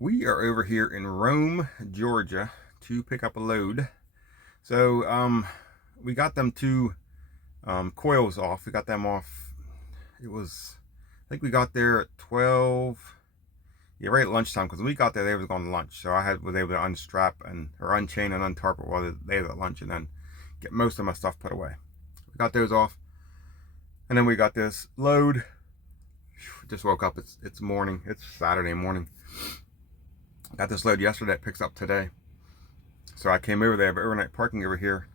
We are over here in Rome, Georgia to pick up a load. So we got them two coils off. We got them off. It was, I think we got there at 12. Yeah, right at lunchtime, because when we got there, they was going to lunch. So was able to unstrap or unchain and untarp it while they were at lunch, and then get most of my stuff put away. We got those off, and then we got this load. Just woke up. It's morning. It's Saturday morning. Got this load yesterday. It picks up today. So I came over there, but overnight parking over here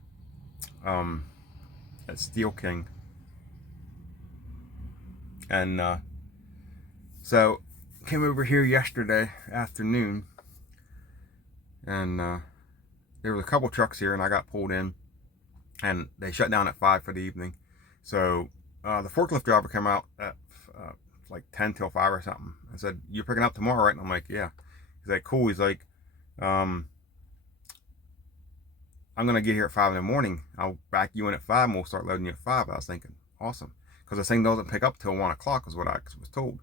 at Steel King. And so came over here yesterday afternoon, and there was a couple trucks here, and I got pulled in, and they shut down at 5 for the evening. So the forklift driver came out at like 10 till 5 or something and said, "You're picking up tomorrow, right?" And I'm like, "Yeah." He's like, "Cool." He's like, "I'm gonna get here at 5 in the morning. I'll back you in at 5 and we'll start loading you at 5. I was thinking, awesome, because the thing doesn't pick up till 1 o'clock is what I was told.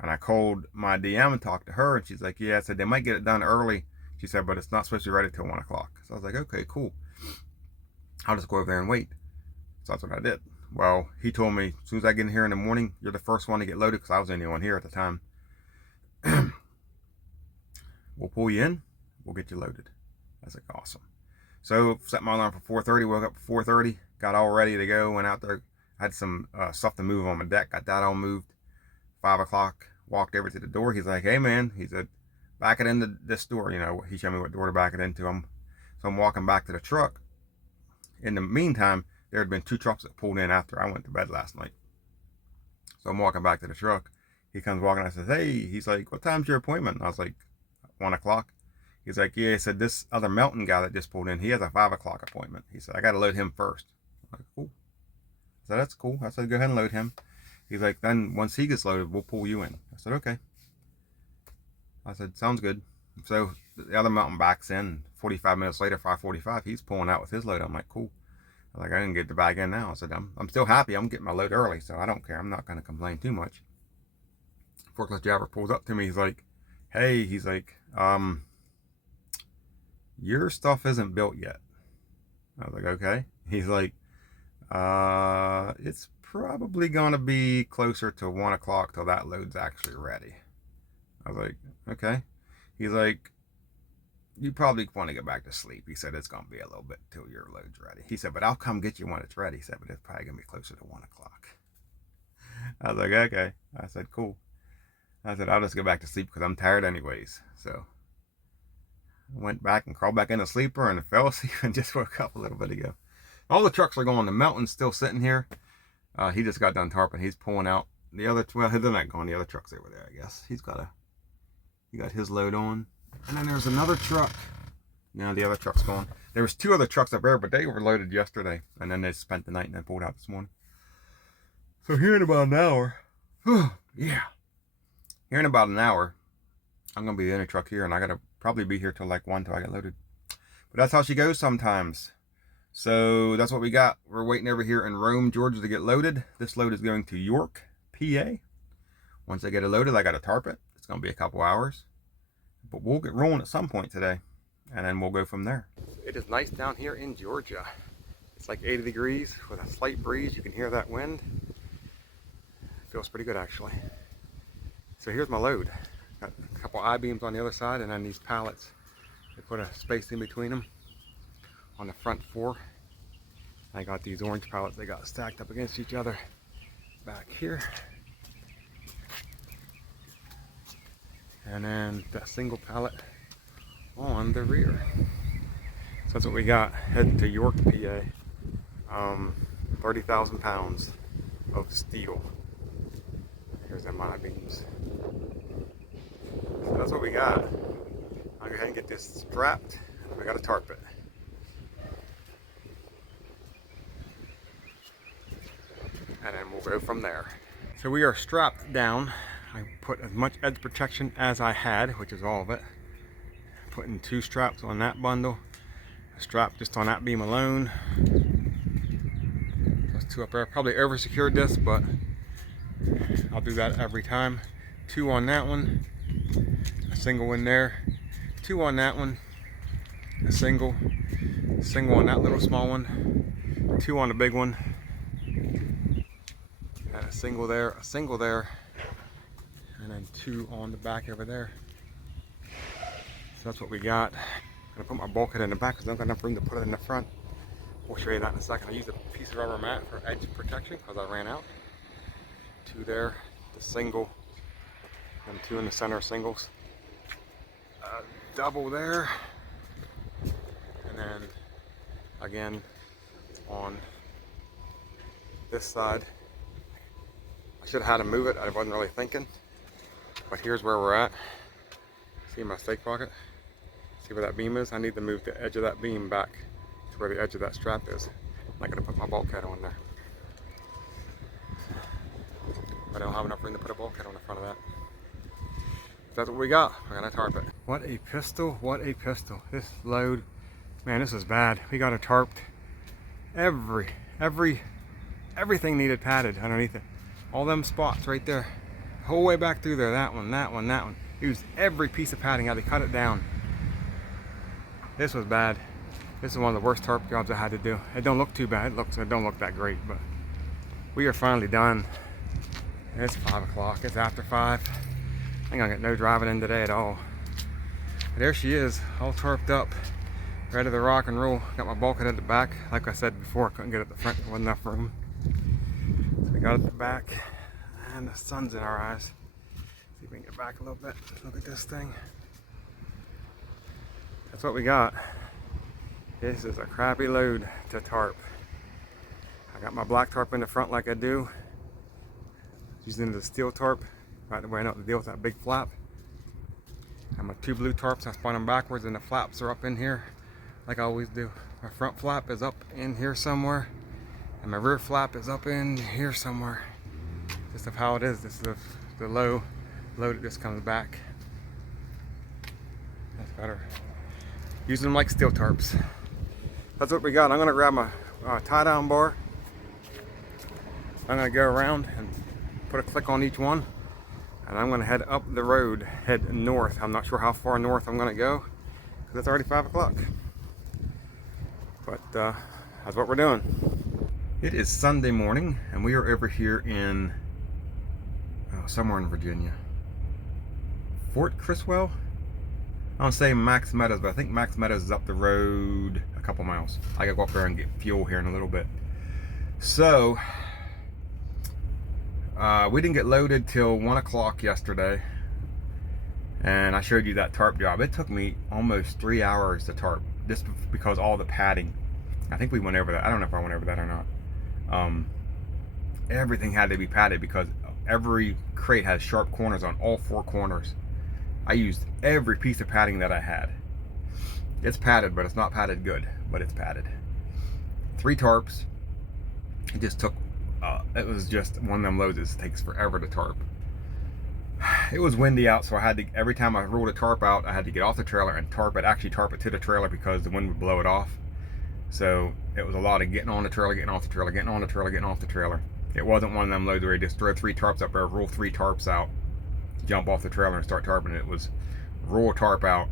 And I called my DM and talked to her, and she's like, "Yeah," I said, "they might get it done early." She said, "But it's not supposed to be ready till 1 o'clock. So I was like, "Okay, cool. I'll just go over there and wait." So that's what I did. Well, he told me, as soon as I get in here in the morning, you're the first one to get loaded, because I was the only one here at the time. We'll pull you in, we'll get you loaded. I was like, awesome. So set my alarm for 4:30, woke up at 4:30, got all ready to go, went out there, had some stuff to move on my deck, got that all moved. 5 o'clock, walked over to the door. He's like, "Hey man," he said, "back it into this door." You know, he showed me what door to back it into. So I'm walking back to the truck. In the meantime, there had been 2 trucks that pulled in after I went to bed last night. So I'm walking back to the truck. He comes walking, I said, "Hey," he's like, "What time's your appointment?" And I was like, 1 o'clock. He's like, "Yeah," he said, "this other Melton guy that just pulled in, he has a 5 o'clock appointment." He said, "I got to load him first." I'm like, "Cool." I said, "That's cool." I said, "Go ahead and load him." He's like, "Then once he gets loaded, we'll pull you in." I said, "Okay." I said, "Sounds good." So the other Melton backs in. 45 minutes later, 5:45, he's pulling out with his load. I'm like, "Cool." I'm like, "I can get the bag in now." I said, I'm still happy. I'm getting my load early, so I don't care. I'm not going to complain too much. Forklift driver pulls up to me. He's like, "Hey," he's like, "your stuff isn't built yet." I was like, "Okay." He's like, "It's probably gonna be closer to 1 o'clock till that load's actually ready." I was like, "Okay." He's like, "You probably want to get back to sleep." He said, "It's gonna be a little bit till your load's ready." He said, "But I'll come get you when it's ready." He said, "But it's probably gonna be closer to 1 o'clock. I was like, "Okay." I said, "Cool." I said, "I'll just go back to sleep because I'm tired anyways." So I went back and crawled back in a sleeper and fell asleep and just woke up a little bit ago. All the trucks are going. The Melton's still sitting here. He just got done tarping. He's pulling out the other. Well, they're not going. The other truck's over there, I guess. He got his load on. And then there's another truck. The other truck's going. There was 2 other trucks up there, but they were loaded yesterday, and then they spent the night and then pulled out this morning. So here in about an hour, yeah, here in about an hour, I'm gonna be in a truck here, and I gotta probably be here till like 1 till I get loaded. But that's how she goes sometimes. So that's what we got. We're waiting over here in Rome, Georgia to get loaded. This load is going to York, PA. Once I get it loaded, I gotta tarp it. It's gonna be a couple hours, but we'll get rolling at some point today, and then we'll go from there. It is nice down here in Georgia. It's like 80 degrees with a slight breeze. You can hear that wind. It feels pretty good, actually. So here's my load. Got a couple I-beams on the other side, and then these pallets. They put a space in between them on the front 4. I got these orange pallets. They got stacked up against each other back here. And then that single pallet on the rear. So that's what we got heading to York, PA. 30,000 pounds of steel. Here's them I-beams. So that's what we got. I'll go ahead and get this strapped. We gotta tarp it. And then we'll go from there. So we are strapped down. I put as much edge protection as I had, which is all of it. Putting 2 straps on that bundle. A strap just on that beam alone. There's 2 up there. Probably over secured this, but I'll do that every time. 2 on that one. a single in there, 2 on that one, a single on that little small one, 2 on the big one, and a single there, and then 2 on the back over there. So that's what we got. I'm gonna put my bulkhead in the back because I don't got enough room to put it in the front. We'll show you that in a second. I used a piece of rubber mat for edge protection because I ran out. 2 there, the single, and 2 in the center singles. Double there, and then again on this side. I should have had to move it. I wasn't really thinking, but here's where we're at. See my stake pocket? See where that beam is? I need to move the edge of that beam back to where the edge of that strap is. I'm not going to put my bulkhead on there. I don't have enough room to put a bulkhead on the front of that. That's what we got. We're gonna tarp it. What a pistol, what a pistol. This load, man, this is bad. We got it tarped. Everything needed padded underneath it. All them spots right there. The whole way back through there. That one. Used every piece of padding. Had to cut it down. This was bad. This is one of the worst tarp jobs I had to do. It don't look too bad. It don't look that great, but we are finally done. It's 5 o'clock. It's after 5. I ain't gonna get no driving in today at all. But there she is, all tarped up, ready to rock and roll. Got my bulkhead at the back. Like I said before, I couldn't get it at the front. There wasn't enough room. So we got it at the back, and the sun's in our eyes. See if we can get back a little bit. Look at this thing. That's what we got. This is a crappy load to tarp. I got my black tarp in the front like I do. Using the steel tarp. Right the way I know to deal with that big flap. I have my 2 blue tarps. I spun them backwards and the flaps are up in here like I always do. My front flap is up in here somewhere and my rear flap is up in here somewhere. Just of how it is. This is the low load that just comes back. That's better. Using them like steel tarps. That's what we got. I'm going to grab my tie down bar. I'm going to go around and put a click on each one. And I'm going to head up the road, head north. I'm not sure how far north I'm going to go because it's already 5 o'clock. But that's what we're doing. It is Sunday morning and we are over here in somewhere in Virginia. Fort Criswell? I don't say Max Meadows, but I think Max Meadows is up the road a couple miles. I gotta go up there and get fuel here in a little bit. So we didn't get loaded till 1 o'clock yesterday, and I showed you that tarp job. It took me almost 3 hours to tarp, just because all the padding. I think we went over that. I don't know if I went over that or not. Everything had to be padded because every crate has sharp corners on all 4 corners. I used every piece of padding that I had. It's padded, but it's not padded good, but it's padded. 3 tarps. It just took it was just one of them loads that takes forever to tarp. It was windy out, so I had to, every time I rolled a tarp out, I had to get off the trailer and actually tarp it to the trailer because the wind would blow it off. So it was a lot of getting on the trailer, getting off the trailer, getting on the trailer, getting off the trailer. It wasn't one of them loads where you just throw 3 tarps up there, roll 3 tarps out, jump off the trailer and start tarping. It was roll a tarp out,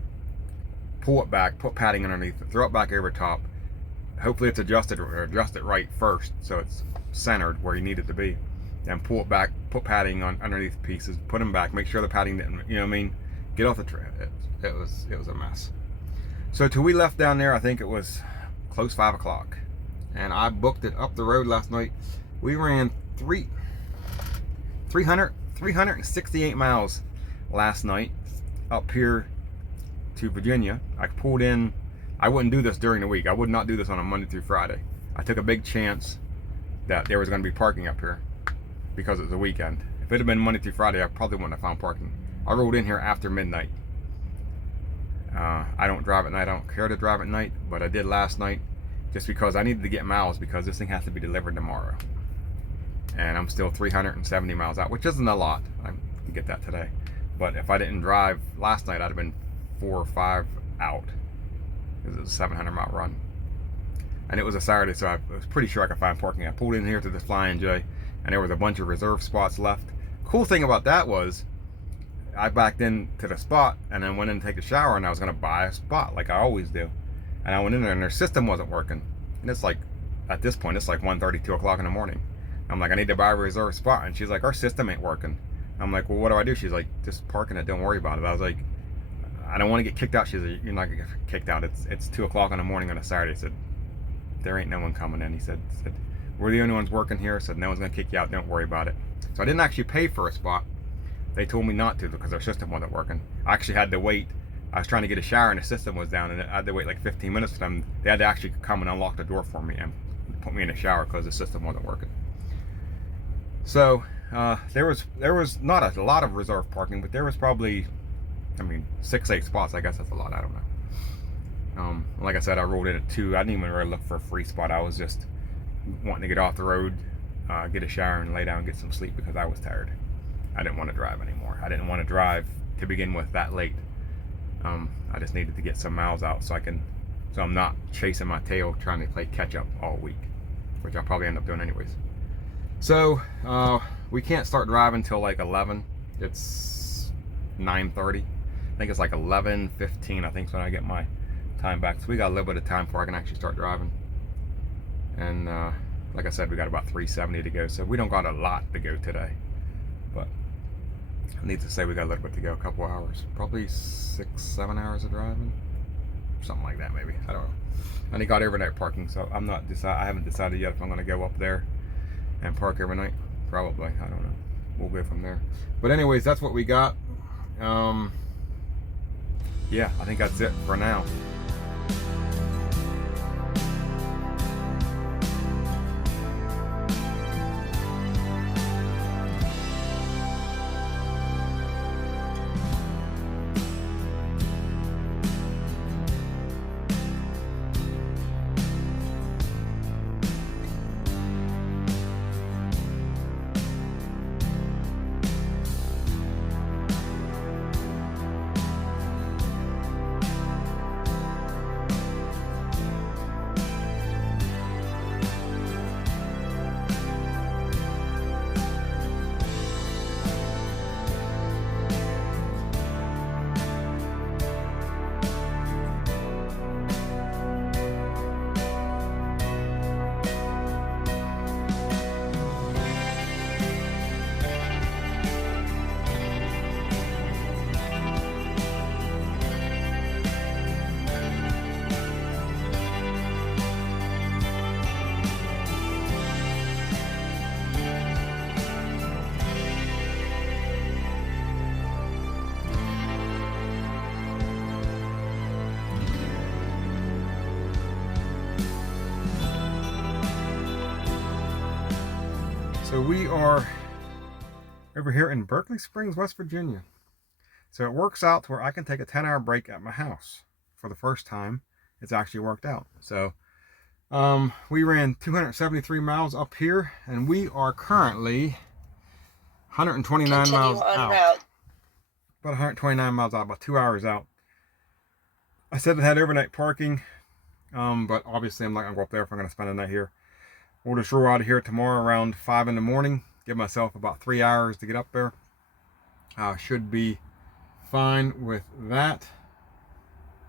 pull it back, put padding underneath it, throw it back over top. Hopefully it's adjusted or adjust it right first so it's centered where you need it to be. Then pull it back, put padding on underneath pieces, put them back, make sure the padding didn't, you know what I mean? Get off the trail. It was a mess. So till we left down there, I think it was close 5 o'clock. And I booked it up the road last night. We ran 368 miles last night up here to Virginia. I pulled in. I wouldn't do this during the week. I would not do this on a Monday through Friday. I took a big chance that there was going to be parking up here because it was a weekend. If it had been Monday through Friday, I probably wouldn't have found parking. I rolled in here after midnight. I don't drive at night. I don't care to drive at night, but I did last night just because I needed to get miles because this thing has to be delivered tomorrow. And I'm still 370 miles out, which isn't a lot. I can get that today. But if I didn't drive last night, I'd have been 4 or 5 out. It was a 700-mile run. And it was a Saturday, so I was pretty sure I could find parking. I pulled in here to the Flying J, and there was a bunch of reserve spots left. Cool thing about that was, I backed into the spot and then went in to take a shower, and I was going to buy a spot like I always do. And I went in there and their system wasn't working. And it's like, at this point, it's like 1:30, 2 o'clock in the morning. I'm like, I need to buy a reserved spot. And she's like, our system ain't working. I'm like, well, what do I do? She's like, just park in it, don't worry about it. I was like, I don't want to get kicked out. She's like, you're not going to get kicked out. It's 2 o'clock in the morning on a Saturday. I said, there ain't no one coming in. He said, we're the only ones working here. I said, no one's going to kick you out. Don't worry about it. So I didn't actually pay for a spot. They told me not to because their system wasn't working. I actually had to wait. I was trying to get a shower and the system was down, and I had to wait like 15 minutes for them. They had to actually come and unlock the door for me and put me in a shower because the system wasn't working. So there was not a lot of reserved parking, but there was probably, 6-8 spots. I guess that's a lot. I don't know. Like I said, I rolled in at 2. I didn't even really look for a free spot. I was just wanting to get off the road, get a shower, and lay down and get some sleep because I was tired. I didn't want to drive anymore. I didn't want to drive to begin with that late. I just needed to get some miles out so I'm not chasing my tail trying to play catch up all week, which I'll probably end up doing anyways. So we can't start driving until like 11. It's 9:30. I think it's like 11:15. I think is when I get my time back. So we got a little bit of time before I can actually start driving. And like I said, we got about 370 to go. So we don't got a lot to go today. But I need to say we got a little bit to go, a couple hours, probably 6-7 hours of driving, something like that maybe. I don't know. And he got overnight parking, so I haven't decided yet if I'm going to go up there and park overnight. Probably, I don't know. We'll go from there. But anyways, that's what we got. Yeah, I think that's it for now. So we are over here in Berkeley Springs, West Virginia. So it works out to where I can take a 10-hour break at my house. For the first time, it's actually worked out. So we ran 273 miles up here, and we are currently 129 miles out. Route. About 129 miles out, about 2 hours out. I said it had overnight parking, but obviously I'm not going to go up there if I'm going to spend a night here. We'll just roll out of here tomorrow around 5 in the morning. Give myself about 3 hours to get up there. Should be fine with that.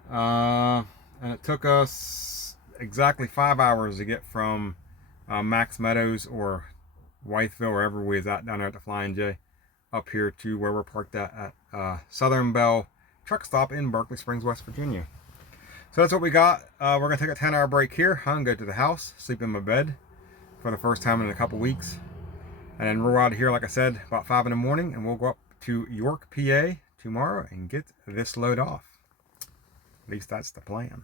And it took us exactly 5 hours to get from Max Meadows or Wytheville, wherever we was at down there at the Flying J, up here to where we're parked at Southern Bell Truck Stop in Berkeley Springs, West Virginia. So that's what we got. We're going to take a 10-hour break here. I'm going to go to the house, sleep in my bed for the first time in a couple weeks. And then roll out of here, like I said, about 5 in the morning, and we'll go up to York, PA tomorrow and get this load off. At least that's the plan.